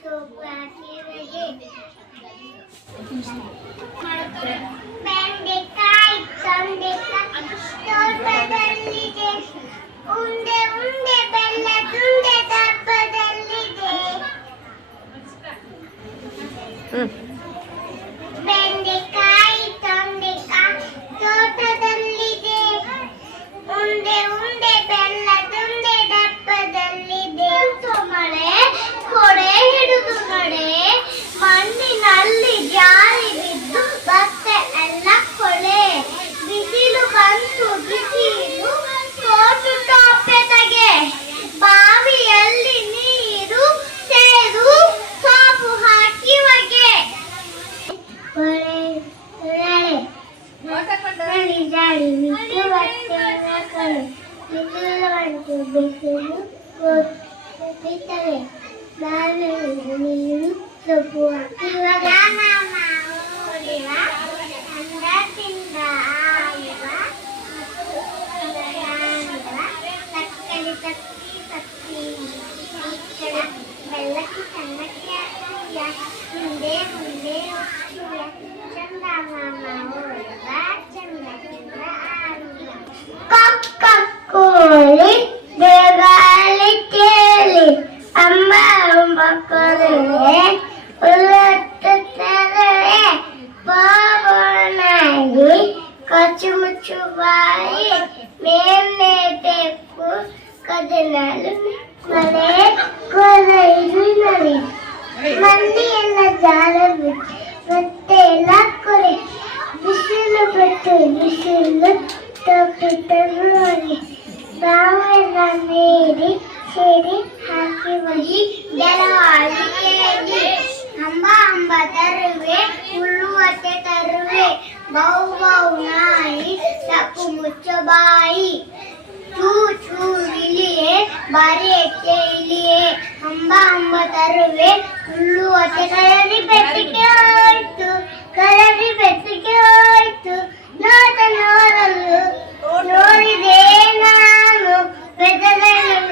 ಸೊಪ್ಪು ಹಾಕಿರುವೆ ಬೆಂಡೆಕಾಯಿ ತೊಂಡೆಕಾಯಿ ತೋಟದಲ್ಲಿದೆ ಉಂಡೆ ಉಂಡೆ ಬೆಲ್ಲದುಂಡೆ ದಬ್ಬದಲ್ಲಿದೆ ಬೆಂಡೆಕಾಯಿ ತೊಂಡೆಕಾಯಿ ತೋಟದಲ್ಲಿದೆ ಉಂಡೆ ಉಂಡೆ ಬೆಲ್ಲದುಂಡೆ ಡಬ್ಬದಲ್ಲಿದೆ ಮಳೆ ಕೊಡೆ ಹಿಡಿದು ನಡೆ ಮಣ್ಣಿನಲ್ಲಿ ಜಾರಿ ಬಿದ್ದು ಬತ್ತೆ ಎಲ್ಲ ಕೊಳೆ ಬಿಸಿಲು ಬಂತು ಬಿಸಿಲು ಕೋಟು ಟಾಪೆತೆಗೆ ಬಾವಿಯಲ್ಲಿ ನೀರು ಸೇರು ಸೋಪು ಹಾಕಿ ಹೊಗೆ ಜಾಡಿ ಬಿಟ್ಟು ಬಟ್ಟೆ ಬಿಸಿಲು ಬಂತು ಬಿಸಿಲು ಬಿತ್ತವೆ ಬಾವಿಯಲ್ಲಿ ನೀರು ಸೊಪ್ಪು ಹಾಕಿವಾಗ ಅಂದದಿಂದ ಆಯುವ ತಕ್ಕಲಿ ತಕ್ಕಿ ತಕ್ಕಿ ಬೆಲ್ಲಕ್ಕಿ ಸಣ್ಣಕ್ಕೆ ಮುಂದೆ ಮುಂದೆ ಚಂದ ಮಾಮ ಓಡುವ ಚಂದ ಚಂದ ಆಡುವ ಕೊಕ್ಕ ಕೋಳಿ ಬೇಗಾಲಿ ಕೇಳಿ ಅಮ್ಮ ಮಕ್ಕಳೇ ಉಲ್ಲತ್ತರೆ ಬಾಬನಾಗಿ ಕಚ್ಚು ಮುಚ್ಚು ಬಾಯಿ ಮೇಲೆ ಬೇಕು ಕದನಲು ಮನೆ ಕೊರೈದು ನಲಿ ಮಂದಿ ಎಲ್ಲ ಜಾಲ ಬಿಟ್ಟು ಮತ್ತೆ ಎಲ್ಲ ಕೊರೆ ಬಿಸಿಲು ಬಿಟ್ಟು ಬಿಸಿಲು ತಪ್ಪು ನೋಡಿ ಬಾವೆಲ್ಲ ಮೇರಿ ಸೇರಿ ಹಾಕಿ ಬಗಿ ಗೆಲವಾಗಿ ಕೇಳಿ ಅಂಬ ಅಂಬ ತರುವೆ ಹುಲ್ಲುವತ್ತೆ ತರುವೆ ಬೌ ಬೌ ನಾಯಿ ತಪ್ಪು ಮುಚ್ಚ ಬಾಯಿ ಚೂ ಚೂ ಇಲಿಯೇ ಬಾರಿ ಎಕ್ಕೆ ಇಲಿಯೇ ಅಂಬ ಅಂಬ ತರುವೆ ಹುಲ್ಲುವತ್ತೆ ಕಲರಿ ಬೆಟ್ಟಿಗೆ ಹೋಯ್ತು ಕಲರಿ ಬೆಟ್ಟಿಗೆ ಹೋಯ್ತು ನೋಡ ನೋಡಲು ನೋಡಿದೆ ನಾನು ಬೆದರಲು